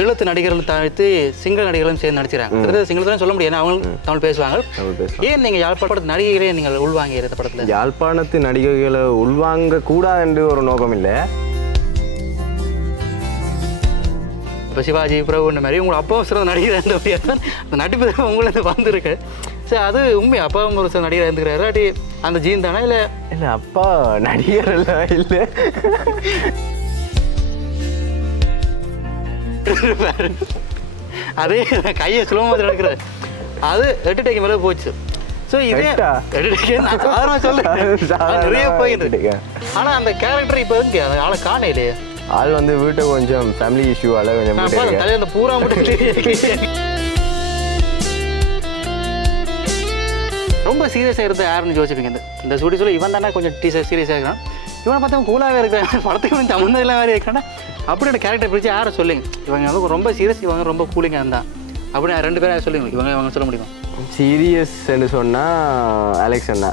ஈழத்து நடிகர்கள் தவிர்த்து சிங்கள நடிகர்களும் சேர்ந்து நடிச்சிருக்காங்க. சிங்களத்துலாம் சொல்ல முடியாது, அவங்க தமிழ் பேசுவாங்க. ஏன் நீங்கள் யாழ்ப்பாணத்து நடிகைகளே நீங்கள் உள்வாங்கி இந்த படத்தில்? யாழ்ப்பாணத்து நடிகைகளை உள்வாங்க கூடாது என்று ஒரு நோக்கம் இல்லை. இப்போ சிவாஜி பிரபுன்ற மாதிரி உங்களோட அப்பாவும் சிறந்த நடிகர் இருந்த முடியாது அந்த நடிப்பு தான் உங்களை வந்துருக்கு. சரி, அது உண்மை அப்பாவும் ஒரு சில நடிகர் இருந்துக்கிறாரு. அப்படி அந்த ஜீன் தானே? இல்லை இல்லை அப்பா நடிகர் எல்லாம் இல்லை. அதே கையை சுலபமாக நடக்கிறார். அது 8 டேக்கு மேலே போச்சு. ஸோ இதே 8 டேக்கு நான் சொல்லுறேன் நிறைய போயிட்டு. ஆனால் அந்த கேரக்டர் இப்போ இங்கே அந்த ஆளை காண இல்லையே. ஆள் வந்து வீட்டை கொஞ்சம் ஃபேமிலி இஷ்யூவால் கொஞ்சம் தலையில் பூரா மட்டும் ரொம்ப சீரியஸாக இருந்து யாருன்னு யோசிப்பீங்க. இந்த சுடி சொல்லி இவன் தானே கொஞ்சம் சீரியஸாக இருக்கிறான், இவனை பார்த்தா கூலாகவே இருக்கிறான், படத்துக்கு கொஞ்சம் சம்மந்தம் மாதிரி இருக்கிறான்னா அப்படியோட கேரக்டர் பிடிச்சி யாரை சொல்லுங்க. இவங்க வந்து ரொம்ப சீரியஸ், இவங்க ரொம்ப கூலிங்காக இருந்தான் அப்படி 2 பேரும் சொல்லுங்க. இவங்க சொல்ல முடியுமா? சீரியஸ் என்று சொன்னால் அலெக்ஸ் அண்ணா.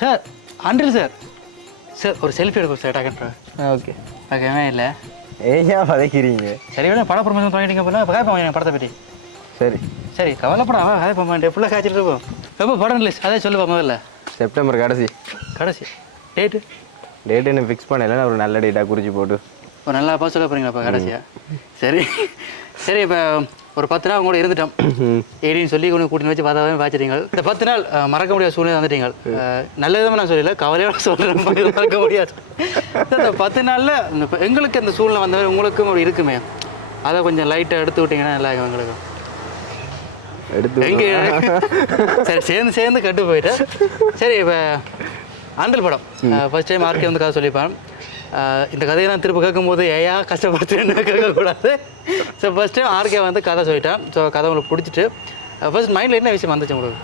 சார் அன்றில் சார் சார் ஒரு செல்ஃபி எடுக்கும் சார் டாக்டர். ஓகே ஓகேவா? இல்லை ஏன் பதைக்கிறீங்க? சரி விட படம் ப்ரொமோஷன் பண்ணிட்டீங்க போல கதைப்பாங்க என் படத்தை பற்றி. சரி சரி கவலைப்படாம கதைப்பாங்க ஃபுல்லாக காய்ச்சிட்டு இருப்போம். எப்போ படம் ரிலீஸ் அதே சொல்லுவாங்க. இல்லை செப்டம்பர் கடைசி டேட் என்ன ஃபிக்ஸ் பண்ணல, ஒரு நல்ல டேட்டாக குறித்து போட்டு ஒரு நல்லா அப்பா சொல்ல போகிறீங்களாப்பா கடைசியாக? சரி சரி, இப்போ ஒரு 10 நாள் கூட இருந்துட்டோம் ஏடின்னு சொல்லி கொண்டு கூட்டின்னு வச்சு பார்த்தாவே பார்த்துட்டீங்க. இந்த 10 நாள் மறக்க முடியாத சூழ்நிலை வந்துட்டீங்க. நல்ல விதமாக நான் சொல்லல, கவலையோட சொல்கிறேன், மறக்க முடியாது. இந்த 10 நாளில் எங்களுக்கு அந்த சூழ்நிலை வந்தவரை உங்களுக்கும் அப்படி இருக்குமே, அதை கொஞ்சம் லைட்டாக எடுத்து விட்டிங்கன்னா நல்லா இருக்கும் எங்களுக்கு. எங்கே சரி சேர்ந்து கட்டு போயிட்டேன். சரி, இப்போ ஆண்டல் படம் ஃபர்ஸ்ட் டைம் ஆர்கே வந்து கதை சொல்லிப்பான். இந்த கதையை நான் திரும்ப கேட்கும்போது ஏயா கஷ்டப்படுத்துன்னு கேட்கக்கூடாது. ஸோ ஃபர்ஸ்ட் டைம் ஆர்கே வந்து கதை சொல்லிட்டேன். ஸோ கதை உங்களுக்கு பிடிச்சிட்டு ஃபர்ஸ்ட் மைண்டில் என்ன விஷயம் வந்துச்சு உங்களுக்கு?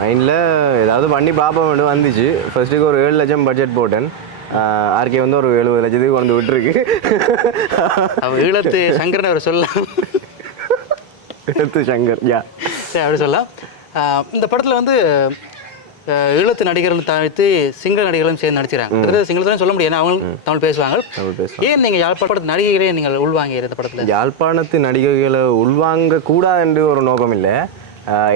மைண்டில் ஏதாவது பண்ணி பார்ப்போம் வேணும் வந்துச்சு. ஃபர்ஸ்ட்டுக்கு ஒரு 7 லட்சம் பட்ஜெட் போட்டேன். ஆர்கே வந்து ஒரு 70 லட்சத்துக்கு கொண்டு விட்டுருக்கு. ஈழத்து சங்கரன் அவர் சொல்லலாம். ஈழத்து சங்கர் சரி அப்படி சொல்லலாம். இந்த படத்தில் வந்து ஈழத்து நடிகர்கள் தவிர்த்து சிங்கள நடிகர்களும் சேர்ந்து நடிச்சிருக்காங்க. சிங்களத்தான் சொல்ல முடியாது, அவங்க தமிழ் பேசுவாங்க. ஏன் நீங்கள் யாழ்ப்பாணத்து நடிகைகளே நீங்கள் உள்வாங்கி இந்த படத்தில்? யாழ்ப்பாணத்து நடிகைகளை உள்வாங்க கூடாது என்று ஒரு நோக்கம் இல்லை.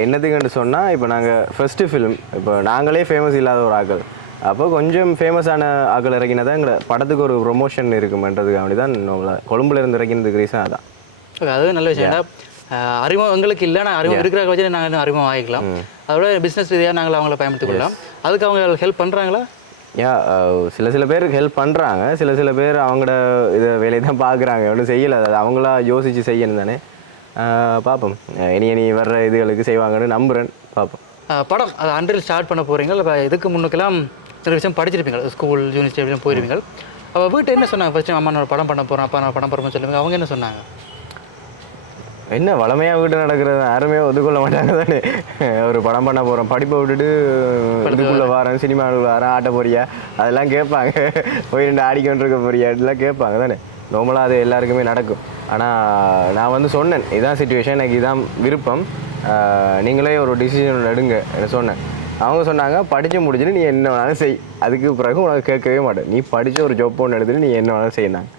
என்னத்துக்குன்னு சொன்னால், இப்போ நாங்கள் ஃபர்ஸ்ட்டு ஃபிலிம், இப்போ நாங்களே ஃபேமஸ் இல்லாத ஒரு ஆக்கள், அப்போ கொஞ்சம் ஃபேமஸான ஆக்கள் இறக்கினா தான் எங்களை படத்துக்கு ஒரு ப்ரொமோஷன் இருக்குமென்றதுக்கு அப்படி தான் கொழும்புல இருந்து இறக்கினதுக்கு ரீசன் அதான். ஓகே, அதுவும் நல்ல விஷயம். அறிமுகம் எங்களுக்கு இல்லை, நான் அறிமுகம் இருக்கிற வச்சு நாங்கள் அறிமுகம் ஆகிக்கலாம். அதோட பிஸ்னஸ் ரீதியாக நாங்கள் அவங்கள பயன்படுத்திக் கொள்ளலாம். அதுக்கு அவங்க ஹெல்ப் பண்ணுறாங்களா? சில பேருக்கு ஹெல்ப் பண்ணுறாங்க, சில பேர் அவங்களோட இதை வேலையை தான் பார்க்குறாங்க, ஒன்றும் செய்யலை. அது அவங்களா யோசித்து செய்யணும் தானே. பார்ப்போம், இனி வர்ற இதுகளுக்கு செய்வாங்கன்னு நம்புகிறேன். பார்ப்போம். படம் அது அன்றில் ஸ்டார்ட் பண்ண போகிறீங்க. இப்போ இதுக்கு முன்னுக்கெல்லாம் சில விஷயம் படிச்சிருப்பீங்க, ஸ்கூல் யூனிவர்சிட்டி அப்படிலாம் போயிருவீங்க. அப்போ வீட்டு என்ன சொன்னாங்க? ஃபர்ஸ்ட் டைம் அம்மா நான் படம் பண்ண போகிறேன், அப்பா நான் படம் போகிறேன்னு சொல்லுவாங்க. அவங்க என்ன சொன்னாங்க? என்ன வளமையாக வீட்டு நடக்கிறது, யாருமே ஒதுக்கொள்ள மாட்டாங்க தானே. ஒரு படம் பண்ண போகிறோம், படிப்பை விட்டுட்டு இதுக்குள்ளே வரேன், சினிமாவுக்குள்ள வரேன், ஆட்ட போறியா அதெல்லாம் கேட்பாங்க. போய் 2 ஆடிக்கொண்டு இருக்க போறியா இதெல்லாம் கேட்பாங்க தானே. நார்மலாக அது எல்லாருக்குமே நடக்கும். ஆனால் நான் வந்து சொன்னேன், இதான் சுச்சுவேஷன், எனக்கு இதான் விருப்பம், நீங்களே ஒரு டிசிஷன் எடுங்க என்ன சொன்னேன். அவங்க சொன்னாங்க, படித்து முடிச்சுட்டு நீ என்ன வேணாலும் செய், அதுக்கு பிறகு உனக்கு கேட்கவே மாட்டேன், நீ படித்து ஒரு ஜாப் ஒன்று எடுத்துகிட்டு நீ என்ன வேணாலும் செய்யினாங்க.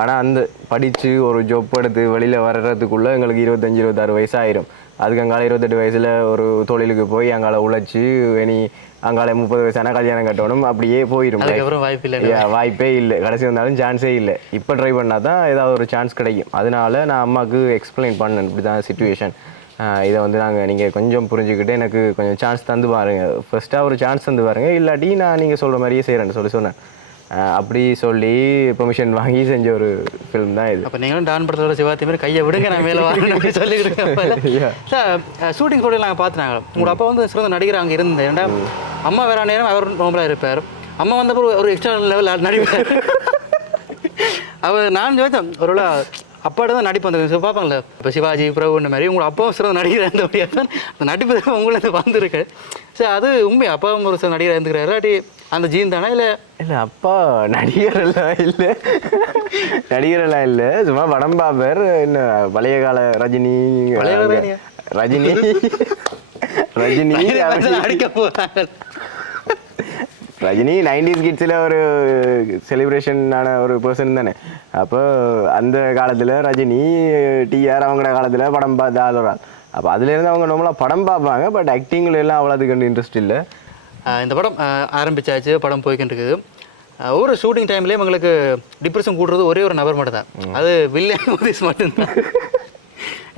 ஆனால் அந்த படித்து ஒரு ஜாப் எடுத்து வெளியில் வர்றதுக்குள்ளே எங்களுக்கு 25-26 வயசு ஆயிரும். அதுக்கு அங்கால 28 வயசில் ஒரு தொழிலுக்கு போய் அங்கால உழைச்சி இனி அங்கால 30 வயசான கல்யாணம் கட்டணும், அப்படியே போயிடும். வாய்ப்பே இல்லை, கடைசி வந்தாலும் சான்ஸே இல்லை. இப்போ ட்ரை பண்ணால் தான் ஏதாவது ஒரு சான்ஸ் கிடைக்கும். அதனால நான் அம்மாவுக்கு எக்ஸ்பிளைன் பண்ணேன், இப்படி தான் சிச்சுவேஷன், இதை வந்து நீங்கள் கொஞ்சம் புரிஞ்சுக்கிட்டு எனக்கு கொஞ்சம் சான்ஸ் தந்து பாருங்கள், ஃபர்ஸ்ட்டாக ஒரு சான்ஸ் தந்து பாருங்கள், இல்லாட்டி நான் நீங்கள் சொல்கிற மாதிரியே செய்கிறேன்னு சொன்னேன். அப்படி சொல்லி பெர்மிஷன் வாங்கி செஞ்ச ஒரு ஃபிலிம் தான் இது. அப்போ நீங்களும் டான் படத்தோட சிவாத்தி மாதிரி கையை விடுங்க நான் மேலே வரேன்னு சொல்லிக்கிட்டு ஷூட்டிங் கூட நாங்கள் பார்த்துனாங்க. உங்களோட அப்பா வந்து சிறந்த நடிகர் அங்கே இருந்தேன். ஏன்னா அம்மா வேற நேரம் அவர் நோம்பலாக இருப்பார், அம்மா வந்தப்போ ஒரு எக்ஸ்ட்ரா லெவல் நடிப்பார். அவர் நான் யோசித்தேன் ஒருவேளை அப்பாட்ட தான் நடிப்பு வந்துருக்கு பார்ப்பாங்களே. இப்போ சிவாஜி பிரபுன்ற மாதிரி உங்களோட அப்பாவும் சிறந்த நடிகர் இருந்த முடியாது தான் அந்த நடிப்பு தான் உங்களுக்கு வந்துருக்கு. சரி, அது உண்மை அப்பாவும் ஒரு சில நடிகர் இருந்துக்கிறாரு. அப்படி அந்த ஜீன் தானே? இல்லை அப்பா நடிகரெல்லாம் இல்லை, சும்மா படம் பார்ப்பார். என்ன பழைய கால ரஜினி ரஜினி அடிக்க போகிறாங்க. ரஜினி 90s கிட்ஸில் ஒரு செலிப்ரேஷனான ஒரு பர்சன் தானே. அப்போ அந்த காலத்தில் ரஜினி டிஆர் அவங்களோட காலத்தில் படம் பார்த்து ஆளுறாள். அப்போ அதுலேருந்து அவங்க நம்மளாம் படம் பார்ப்பாங்க. பட் ஆக்டிங்கில் எல்லாம் அவ்வளோதுக்கு இன்ட்ரெஸ்ட் இல்லை. இந்த படம் ஆரம்பிச்சாச்சு, படம் போய்கிட்டு இருக்குது. ஒரு ஷூட்டிங் டைம்லேயே எங்களுக்கு டிப்ரெஷன் கூடுறது ஒரே ஒரு நபர் மட்டும் தான், அது வில்லியம் உதீஸ் மட்டும்தான்.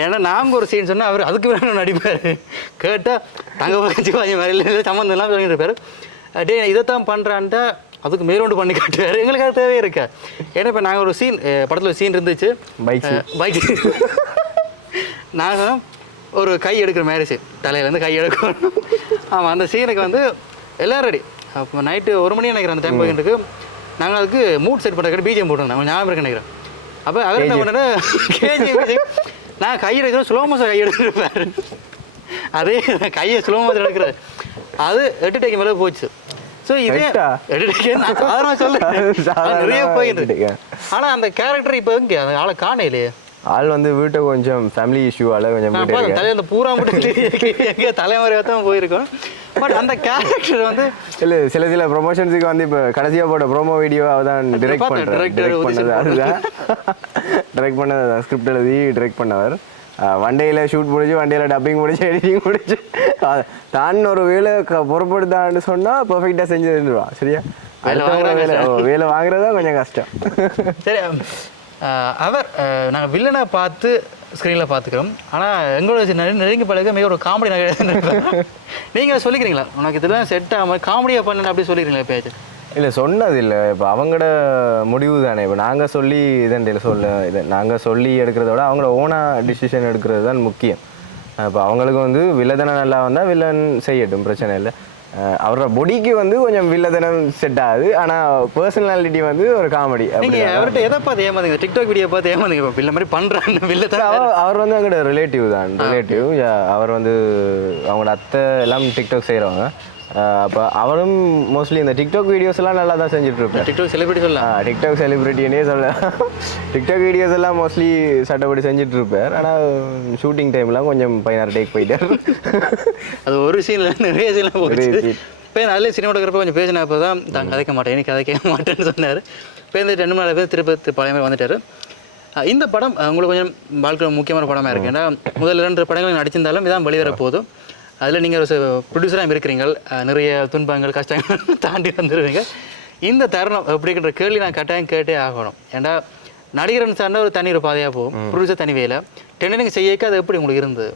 ஏன்னா நாங்கள் ஒரு சீன் சொன்னால் அவர் அதுக்கு வேணும் நடிப்பார். கேட்டால் தங்க வச்சு மாதிரி சம்மந்தம் எல்லாம் சொல்லிட்டு இருப்பார். டே இதைத்தான் பண்ணுறான்ட்டா அதுக்கு மேலோண்டு பண்ணி காட்டுவார். எங்களுக்கு அது தேவையே இருக்கா. ஏன்னா இப்போ நாங்கள் ஒரு சீன் படத்தில் சீன் இருந்துச்சு, பைக் நாங்கள் சொன்னோம் ஒரு கை எடுக்கிற மேரேஜ், தலையிலேருந்து கை எடுக்கணும். ஆமாம், அந்த சீனுக்கு வந்து எல்லோரும் ரெடி. அப்போ நைட்டு 1 மணி நினைக்கிறேன் அந்த டைம் போய்கிட்டு நாங்கள் அதுக்கு மூட் செட் பண்ணுறதுக்கு பிஜிஎம் போட்டுருந்தோம், ஞாபகம் இருக்கு நினைக்கிறேன். அப்போ அவர் என்ன பண்ணாரு, கேஜி நான் கையை எடுக்கிறேன், ஸ்லோ மோஷன் கை எடுத்துருப்பாரு. அதே கையை ஸ்லோ மோஷன் எடுக்கிறது அது 8 டேக்கு மேலே போச்சு. ஸோ இதே 8 டேக்கு நான் சாதாரணமாக சொல்ல நிறைய போயிட்டு. ஆனால் அந்த கேரக்டர் இப்போ இங்கே அந்த ஆளை காணையிலே. ஆள் வந்து வீட்டை கொஞ்சம் ஃபேமிலி இஷ்யூவால் கொஞ்சம் தலையில் பூரா மட்டும் தலைமுறையாக தான் போயிருக்கோம். பட் அந்த கேரக்டர் வந்து இல்லை சில ப்ரொமோஷன்ஸுக்கு வந்து இப்போ கடைசியாக போட்ட ப்ரோமோ வீடியோவை தான் டிரெக்ட் பண்ணது. அதுதான் டிரெக்ட் பண்ணது, ஸ்கிரிப்ட் எழுதி டிரெக்ட் பண்ணவர். வண்டையில் ஷூட் முடிச்சு, வண்டையில் டப்பிங் முடிச்சு, எடிட்டிங் முடிச்சு தான் ஒரு வேலை பொறுப்படுத்தான்னு சொன்னால் பர்ஃபெக்டாக செஞ்சு தந்துடுவான். சரியா, வேலை வாங்குறது தான் கொஞ்சம் கஷ்டம். சரி, அவர் நாங்கள் வில்லனை பார்த்து ஸ்க்ரீனில் பார்த்துக்கிறோம். ஆனால் எங்களோட நெருங்கி பழக மிக ஒரு காமெடி நகை. நீங்கள் சொல்லிக்கிறீங்களா உனக்கு இதெல்லாம் செட் ஆகாமல் காமெடியாக பண்ணு அப்படி சொல்லிக்கிறீங்களா பேச்சு? இல்லை சொன்னது இல்லை. இப்போ அவங்களோட முடிவு தானே. இப்போ நாங்கள் சொல்லி இதண்டில் நாங்கள் சொல்லி எடுக்கிறத விட அவங்களோட ஓனாக டிசிஷன் எடுக்கிறது தான் முக்கியம். இப்போ அவங்களுக்கு வந்து வில்லதனம் நல்லா வந்தால் வில்லன் செய்யட்டும், பிரச்சனை இல்லை. அவரோட பொடிக்கு வந்து கொஞ்சம் வில்லதனம் செட் ஆகுது. ஆனால் பர்சனாலிட்டி வந்து ஒரு காமெடி. நீங்கள் அவர்கிட்ட எதை பார்த்து ஏமாந்தீங்க? டிக்டாக் வீடியோ பார்த்து ஏமாந்தீங்க? இப்போ வில்ல மாதிரி பண்ணுறாங்க வில்லத்தனம். அவர் வந்து அவங்களோட ரிலேட்டிவ் தான், ரிலேட்டிவ். அவர் வந்து அவங்களோட அத்தை எல்லாம் டிக்டாக் செய்கிறவங்க. அப்போ அவரும் மோஸ்ட்லி இந்த டிக்டாக் வீடியோஸ் எல்லாம் நல்லா தான் செஞ்சுட்டு இருப்பேன். டிக்டாக் செலிபிரிட்டி சொல்லலாம், டிக்டாக் செலிபிரிட்டின்னே சொல்ல. டிக்டாக் வீடியோஸ் எல்லாம் மோஸ்ட்லி சட்டப்படி செஞ்சுட்டு இருப்பார். ஆனால் ஷூட்டிங் டைம்லாம் கொஞ்சம் 16 டேக் போயிட்டார். அது ஒரு சீனில் நிறைய சீனில் போயிடுச்சு. இப்போ அதில் சினிமாட்டோகிராஃபர் கொஞ்சம் பேசின அப்போ தான் தான் கதைக்க மாட்டேன், எனக்கு கதைக்க மாட்டேன்னு சொன்னார். இப்போ இந்த 2 4 பேர் திருப்பி பழைய மாதிரி வந்துட்டார். இந்த படம் உங்களுக்கு கொஞ்சம் வாழ்க்கையில் முக்கியமான படமாக இருக்குது. ஏன்னா முதல் 2 படங்கள் நடிச்சிருந்தாலும் இதான் வெளிவர போதும். அதில் நீங்கள் ஒரு ப்ரொடியூசராக இருக்கிறீங்க, நிறைய துன்பங்கள் கஷ்டங்கள் தாண்டி வந்துடுவீங்க. இந்த தருணம் எப்படின்ற கேள்வி நான் கட்டாயம் கேட்டே ஆகணும். ஏன்னா நடிகரன் சார்ந்த ஒரு தனி ஒரு பாதையாக போகும், ப்ரொடியூசர் தனி வேலை. டெண்டனிங் செய்யக்க அது எப்படி உங்களுக்கு இருந்தது?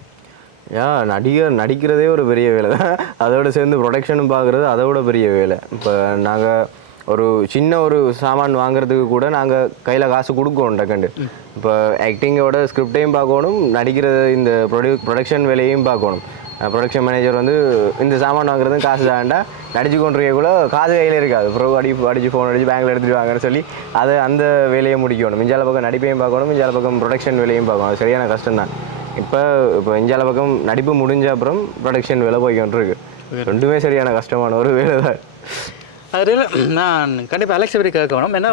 நடிக்கிறதே ஒரு பெரிய வேலை தான். அதோடு சேர்ந்து ப்ரொடக்ஷனும் பார்க்குறது அதோட பெரிய வேலை. இப்போ நாங்கள் ஒரு சின்ன ஒரு சாமான் வாங்குறதுக்கு கூட நாங்கள் கையில் காசு கொடுக்கணும் டக்குண்டு. இப்போ ஆக்டிங்கோட ஸ்கிரிப்டையும் பார்க்கணும், நடிக்கிறது இந்த ப்ரொடக்ஷன் வேலையும் பார்க்கணும். ப்ரொடக்ஷன் மேனேஜர் வந்து இந்த சாமான் வாங்குறது காசு தாண்டா, நடிச்சு கொண்டிருக்கக்குள்ள காசு கையில் இருக்காது. அப்புறம் அடிச்சு ஃபோன் அடிச்சு பேங்கில் எடுத்துகிட்டு வாங்கன்னு சொல்லி அந்த வேலையை முடிக்கணும். மிஞ்சால பக்கம் நடிப்பையும் பார்க்கணும், மிஞ்சால பக்கம் ப்ரொடக்ஷன் வேலையும் பார்க்கணும். அது சரியான கஷ்டம் தான். இப்போ இஞ்சால பக்கம் நடிப்பு முடிஞ்ச அப்புறம் ப்ரொடக்ஷன் வேலை போய்க்கொண்டிருக்கு. ரெண்டுமே சரியான கஷ்டமான ஒரு வேலை தான். அதில் நான் கண்டிப்பாக அலெக்ஸ் எப்படி கேட்க வேணும். ஏன்னா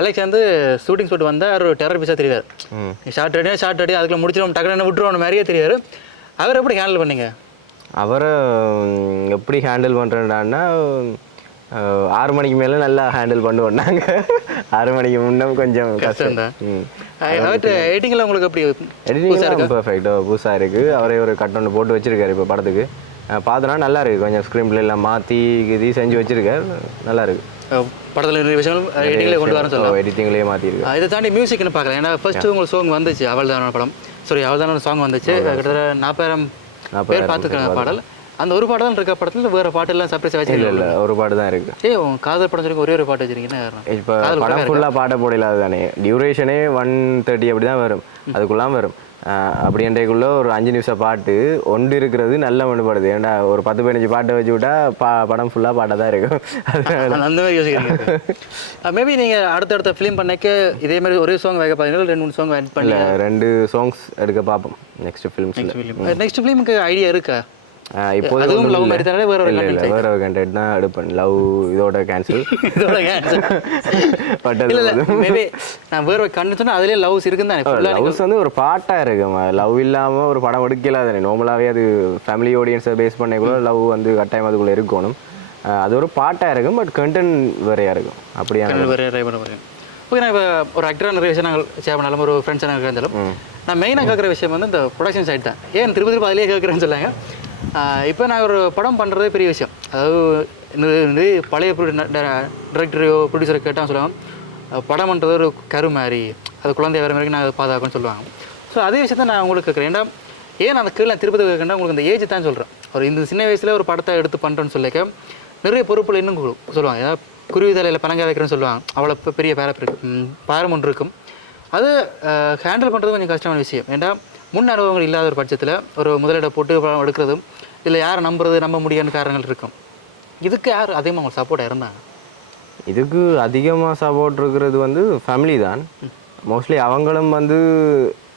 அலெக்ஸ் வந்து ஷூட்டிங் ஷூட் வந்தால் ஒரு டெரர் பீஸாக தெரியாது. ஷார்ட் அடி அதுக்குள்ள முடிச்சிடும், டக்குனு விட்டுருவோம் மாதிரியே தெரியாது. அவர் எப்படி ஹேண்டில் பண்ணீங்க? அவரை எப்படி ஹேண்டில் பண்ணுறேன்டான்னா 6 மணிக்கு மேலே நல்லா ஹேண்டில் பண்ணுவோம் நாங்கள். 6 மணிக்கு முன்னே கொஞ்சம் கஷ்டம் தான். எடிட்டிங்கில் உங்களுக்கு எப்படி? எடிட்டிங் பர்ஃபெக்டாக புதுசாக இருக்குது. அவரே ஒரு கட் ஒன்று போட்டு வச்சுருக்காரு. இப்போ படத்துக்கு பார்த்தோன்னா நல்லா இருக்குது. கொஞ்சம் ஸ்க்ரீன் பிளே எல்லாம் மாற்றி இது செஞ்சு வச்சுருக்காரு, நல்லா இருக்குது. படத்தில் நிறைய விஷயங்கள் எடிட்டிங்கில் கொண்டு வரேன்னு சொல்லுவோம், எடிட்டிங்லேயே மாற்றிருக்கு. இதை தாண்டி மியூசிக்னு பார்க்கலாம். ஏன்னா ஃபர்ஸ்ட்டு உங்களுக்கு சாங் வந்துச்சு, அவள் தான படம், சாரி அவள் தான சாங் வந்துச்சு. கிட்டத்தட்ட 40,000 பேர் பார்த்துருக்காங்க பாடல். அந்த ஒரு பாடல் இருக்க படத்தில் வேறு பாட்டெல்லாம் சர்ப்ரைஸ் வச்சு இல்லை ஒரு பாட்டு தான் இருக்குது. காதல் படம் சொல்லி ஒரே ஒரு பாட்டு வச்சுருக்கீங்கன்னா இப்போ படம் ஃபுல்லாக பாட்ட போடல. அதுதானே டியூரேஷனே 1:30 அப்படி தான் வரும், அதுக்குள்ளாம் வரும். அப்படின்றக்குள்ள ஒரு 5 நிமிஷம் பாட்டு ஒன்று இருக்கிறது நல்ல மனுப்படுது. ஏன்னா ஒரு 10-15 பாட்டை வச்சு விட்டா படம் ஃபுல்லாக பாட்டாக தான் இருக்கும். அந்த மாதிரி யோசிக்கிறீங்க. மேபி நீங்கள் அடுத்தடுத்த ஃபிலிம் பண்ணக்க இதே மாதிரி ஒரே சாங் வைக்க பார்த்தீங்கன்னா 2-3 சாங் ஆட் பண்ணல, 2 சாங்ஸ் எடுக்க பார்ப்போம் நெக்ஸ்ட் ஃபிலிம்ஸில். நெக்ஸ்ட் ஃபிலிமுக்கு ஐடியா இருக்கா? இப்போது அதுவும் லவ் மாதிரி தானே வேற ஒரு இல்லை content வேற ஒரு கண்டென்ட் தான் எடுப்பேன். லவ் இதோட கேன்சல் இதோட cancel. பட் இல்ல இல்ல மேபி நான் வேற ஒரு கண்டு சொன்னா அதுலயே லவ்ஸ் இருக்குன்னு தானே லவ்ஸ் வந்து ஒரு பாட்டாக இருக்கும். லவ் இல்லாமல் ஒரு படம் எடுக்கல தானே. நார்மலாகவே அது ஃபேமிலி ஆடியன்ஸை பேஸ் பண்ண கூட லவ் வந்து கட்டாயம் அதுக்குள்ளே இருக்கணும். அது ஒரு பாட்டாக இருக்கும். பட் கண்டென்ட் வேறையாக இருக்கும். அப்படியான வேற ட்ரை பண்ண போறேன். ஓகே நான் இப்போ ஒரு ஆக்டராக நிறைய விஷயம் நாங்கள் சேவ் பண்ணாலும் ஒரு ஃப்ரெண்ட்ஸாக நாங்கள் இருந்தாலும் நான் மெயினாக கேட்குற விஷயம் வந்து இந்த ப்ரொடக்ஷன் சைட் தான். ஏன் திருப்பி திருப்பி அதிலே கேட்குறேன்னு சொல்லாங்க. இப்போ நான் ஒரு படம் பண்ணுறதே பெரிய விஷயம். அதாவது பழைய டிரெக்டரையோ ப்ரொடியூசரை கேட்டால் சொல்லுவாங்க படம் பண்ணுறது ஒரு கரு மாதிரி, அது குழந்தை வேறு மாதிரி நான் அதை பாதுகாக்கணும்னு சொல்லுவாங்க. ஸோ அதே விஷயத்தை நான் உங்களுக்கு கேட்குறேன். ஏன்னா ஏன் அந்த கீழே திருப்பதி கேட்குறேன் உங்களுக்கு இந்த ஏஜ் தான் சொல்கிறேன். ஒரு இந்த சின்ன வயசில் ஒரு படத்தை எடுத்து பண்ணுறேன்னு சொல்லிக்க நிறைய பொறுப்புகள் இன்னும் சொல்லுவாங்க. ஏதாவது குருவி தலையில் பனங்காய் வைக்கிறேன்னு சொல்லுவாங்க. அவ்வளோ பெரிய பேரப் இருக்கு, பாரம் ஒன்று இருக்கும். அது ஹேண்டில் பண்ணுறது கொஞ்சம் கஷ்டமான விஷயம். ஏன்னா முன் அனுபவங்கள் இல்லாத ஒரு பட்சத்தில் ஒரு முதலீடை போட்டு படம் எடுக்கிறதும் இதில் யாரை நம்ப முடியாத காரணங்கள் இருக்கும். இதுக்கு யார் அதிகமாக அவங்க சப்போர்ட்டாக இருந்தாங்க? இதுக்கு அதிகமாக சப்போர்ட் இருக்கிறது வந்து ஃபேமிலி தான். மோஸ்ட்லி அவங்களும் வந்து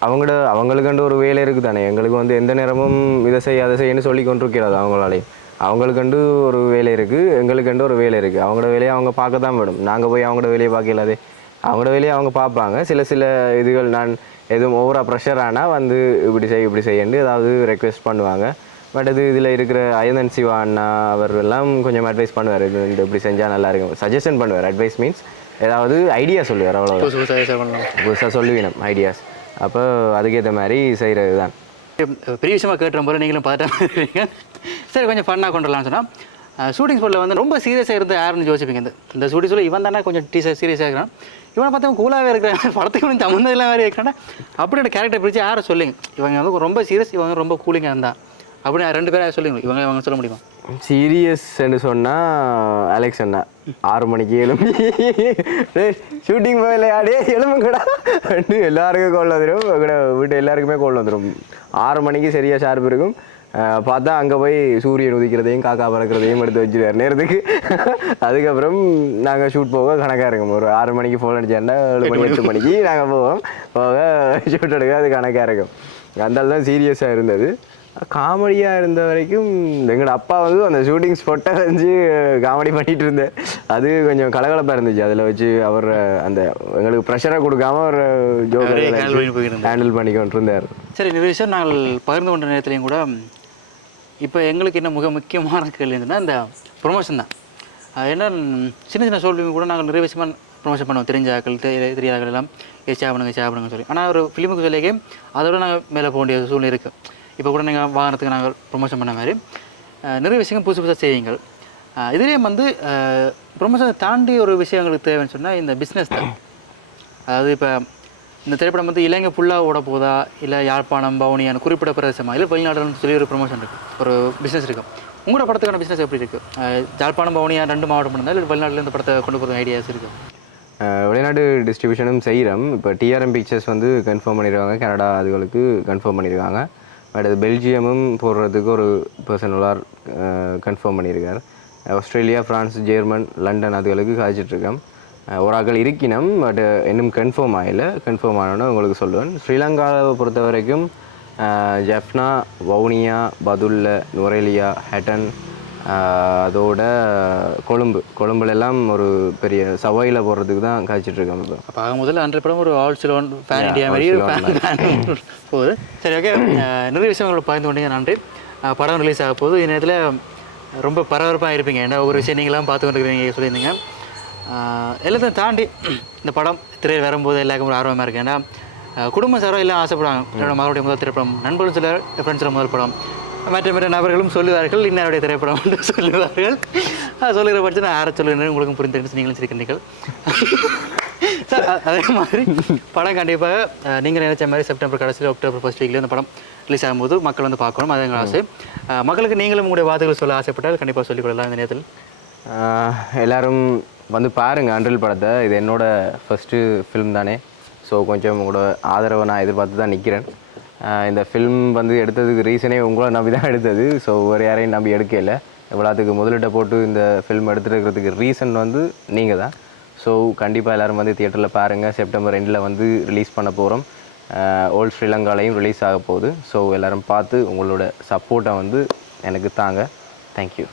அவங்களுக்குண்டு ஒரு வேலை இருக்குது தானே. எங்களுக்கு வந்து எந்த நேரமும் இதை செய்ய அதை செய்யன்னு சொல்லி கொண்டிருக்கிறது அவங்களாலேயும். அவங்களுக்குண்டு ஒரு வேலை இருக்குது, எங்களுக்குண்டு ஒரு வேலை இருக்குது. அவங்களோட வேலையை அவங்க பார்க்க தான் வேணும். நாங்கள் போய் அவங்களோட வேலையை பார்க்கலாதே. அவங்களோட வேலையை அவங்க பார்ப்பாங்க. சில இதுகள் நான் எதுவும் ஓவராக ப்ரெஷர் ஆனால் வந்து இப்படி செய்யண்டு ஏதாவது ரெக்வெஸ்ட் பண்ணுவாங்க. பட் அது இதில் இருக்கிற அயந்தன் சிவா அண்ணா அவர் எல்லாம் கொஞ்சம் அட்வைஸ் பண்ணுவார். இது இப்படி செஞ்சால் நல்லா இருக்கும், சஜஷன் பண்ணுவார். அட்வைஸ் மீன்ஸ் ஏதாவது ஐடியா சொல்லுவார். அவ்வளோ புதுசாக சொல்லுவீனம் ஐடியாஸ். அப்போ அதுக்கேற்ற மாதிரி செய்கிறது தான். பெரிய விஷயமாக கேட்டுற போது நீங்களும் பார்த்துட்டு சரி கொஞ்சம் ஃபன்னாக கொண்டுடலாம்னு சொன்னால் ஷூட்டிங் ஸ்பாட்டில் வந்து ரொம்ப சீரியஸாக இருந்து யாருன்னு யோசிப்பீங்க. இந்த ஷூட்டிங் சொல்ல இவன் தானே கொஞ்சம் சீரியஸாக இருக்கிறான், இவனை பார்த்தா கூலாகவே இருக்கிறான், படத்துக்கு கொஞ்சம் சம்மந்தம் வேறு இருக்கிறான். அப்படின்ற கேரக்டர் பிரித்து யாரை சொல்லுங்க. இவங்க வந்து ரொம்ப சீரியஸ், இவங்க ரொம்ப கூலிங்காக இருந்தா அப்படி 2 பேரும் சொல்லுங்க. இவங்க சொல்ல முடியுமா? சீரியஸ்ன்னு சொன்னால் அலெக்ஸ் அண்ணா 6 மணிக்கு எழும்பி ஷூட்டிங் போயிலையாடே எழும்புங்கடா எல்லாருக்கும் கோல் வந்துடும். வீட்டு எல்லாருக்குமே கோல் வந்துடும். 6 மணிக்கு சரியாக ஷார்ப் இருக்கும். பார்த்தா அங்கே போய் சூரியன் உதிக்கிறதையும் காக்கா பறக்கிறதையும் எடுத்து வச்சுருவார் நேரத்துக்கு. அதுக்கப்புறம் நாங்கள் ஷூட் போக கணக்காக இருக்கும். ஒரு 6 மணிக்கு ஃபோன் அடிச்சாண்டா 7 மணி 8 மணிக்கு நாங்கள் போக ஷூட் எடுக்க அது கணக்காக இருக்கும். அந்த தான் சீரியஸாக இருந்தது. காமெடியாக இருந்த வரைக்கும் எங்களோட அப்பா வந்து அந்த ஷூட்டிங் ஸ்பாட்டை வச்சு காமெடி பண்ணிகிட்டு இருந்தேன். அது கொஞ்சம் கலகலப்பாக இருந்துச்சு. அதில் வச்சு அவர் அந்த எங்களுக்கு ப்ரெஷரை கொடுக்காம ஒரு ஜோக்கர் ஹேண்டில் பண்ணிக்கொண்டு இருந்தார். சரி, இந்த விஷயம் நாங்கள் பகிர்ந்து கொண்ட நேரத்துலையும் கூட இப்போ எங்களுக்கு என்ன முக்கியமான கேள்வி இருந்ததுன்னா இந்த ப்ரொமோஷன் தான். ஏன்னா சின்ன சோல்விங்க கூட நாங்கள் நிறைய விஷயமாக ப்ரொமோஷன் பண்ணுவோம். தெரிஞ்சாக்கள் தெரியாதவர்கள் எல்லாம் சேவணுங்க சொல்லி. ஆனால் ஒரு ஃபிலிமுக்கு சொல்லியே அதோட நாங்கள் மேலே போக வேண்டிய சூழ்நிலை இருக்குது. இப்போ கூட நீங்கள் வாகனத்துக்கு நாங்கள் ப்ரொமோஷன் பண்ண மாதிரி நிறைய விஷயங்கள் புதுசாக செய்வீங்கள். இதுலேயே வந்து ப்ரொமோஷனை தாண்டி ஒரு விஷயம் எங்களுக்கு தேவைன்னு சொன்னால் இந்த பிஸ்னஸ் தான். அதாவது இப்போ இந்த திரைப்படம் வந்து இலங்கை ஃபுல்லாக ஓட போதா, இல்லை யாழ்ப்பாணம் பவுனியான குறிப்பிட்ட பிரதேசமாக, இல்லை வெளிநாடுன்னு சொல்லி ஒரு ப்ரொமோஷன் இருக்குது, ஒரு பிஸ்னஸ் இருக்கும். உங்களோட படத்துக்கான பிஸ்னஸ் எப்படி இருக்குது? யாழ்ப்பாணம் பவுனியா 2 மாவட்டம் இருந்தால் இல்லை வெளிநாட்டில் இந்த படத்தை கொண்டு போகிற ஐடியாஸ் இருக்குது? வெளிநாடு டிஸ்ட்ரிபியூஷனும் செய்கிறோம். இப்போ டிஆர்எம் பிக்சர்ஸ் வந்து கன்ஃபார்ம் பண்ணியிருக்காங்க, கனடா அதுகளுக்கு கன்ஃபார்ம் பண்ணியிருக்காங்க. பட் அது பெல்ஜியமும் போடுறதுக்கு ஒரு பர்சனலாக கன்ஃபார்ம் பண்ணியிருக்கார். ஆஸ்திரேலியா, ஃப்ரான்ஸ், ஜெர்மன், லண்டன் அதுகளுக்கு காய்ச்சிட்ருக்கோம். ஒரு ஆக்கள் இருக்கினம். பட் இன்னும் கன்ஃபார்ம் ஆகலை. கன்ஃபார்ம் ஆனோன்னு உங்களுக்கு சொல்லுவேன். ஸ்ரீலங்காவை பொறுத்த வரைக்கும் ஜெஃப்னா, வவுனியா, பதுல்ல, நுரேலியா, ஹெட்டன், அதோட கொழும்புலெல்லாம் ஒரு பெரிய சவாயில் போடுறதுக்கு தான் காய்ச்சிட்ருக்கோம். இப்போ அப்போ முதல்ல 100 படம் ஒரு ஆல் சிலோன் ஃபேன் இண்டியா மாதிரி போகுது. சரி, ஓகே. நிறைய விஷயங்களோட பகிர்ந்து கொண்டீங்க, நன்றி. படம் ரிலீஸ் ஆக போகுது. இந்த நேரத்தில் ரொம்ப பரபரப்பாக இருப்பீங்க. ஏன்னா ஒரு விஷயம் நீங்களாம் பார்த்து கொண்டிருக்கிறீங்க சொல்லியிருந்தீங்க. எல்லாத்தையும் தாண்டி இந்த படம் திரையில் வரும்போது எல்லாருக்கும் ஒரு ஆர்வமாக இருக்குது. ஏன்னா குடும்ப சாரம் எல்லாம் ஆசைப்படுவாங்க. என்னோட மகளுடைய முதல் திரைப்படம், நண்பர்கள் சிலர் ஃப்ரெண்ட்ஸில் முதல் படம், மற்ற நபர்களும் சொல்லுவார்கள் இன்னருடைய திரைப்படம் என்று சொல்லுவார்கள். சொல்லுகிற பட்சம் நான் யாரை சொல்லுகிறேன் உங்களுக்கும் புரிந்து நீங்களும் சிரிக்கிறீர்கள். சார் அதே மாதிரி படம் கண்டிப்பாக நீங்கள் நினைச்ச மாதிரி செப்டம்பர் கடைசியில் அக்டோபர் ஃபர்ஸ்ட் வீக்லேயே இந்த படம் ரிலீஸ் ஆகும்போது மக்கள் வந்து பார்க்கணும். அது எங்கள் ஆசை. மக்களுக்கு நீங்களும் உங்களுடைய வார்த்தைகள் சொல்ல ஆசைப்பட்டால் கண்டிப்பாக சொல்லிக் கொள்ளலாம். இந்த நேரத்தில் எல்லோரும் வந்து பாருங்கள் அன்றில் படத்தை. இது என்னோட ஃபஸ்ட்டு ஃபிலிம் தானே. ஸோ கொஞ்சம் உங்களோட ஆதரவை நான் எதிர்பார்த்து தான் நிற்கிறேன். இந்த ஃபிலிம் வந்து எடுத்ததுக்கு ரீசனே உங்களை நம்பி தான் எடுத்தது. ஸோ வேறு யாரையும் நம்பி எடுக்கலை. எவ்வளோத்துக்கு முதலிட்ட போட்டு இந்த ஃபிலிம் எடுத்துருக்கிறதுக்கு ரீசன் வந்து நீங்கள் தான். ஸோ கண்டிப்பாக எல்லோரும் வந்து தியேட்டரில் பாருங்கள். செப்டம்பர் 2 வந்து ரிலீஸ் பண்ண போகிறோம். ஓல்ட் ஸ்ரீலங்காலையும் ரிலீஸ் ஆக போகுது. ஸோ எல்லோரும் பார்த்து உங்களோட சப்போர்ட்டை வந்து எனக்கு தாங்க. தேங்க்யூ.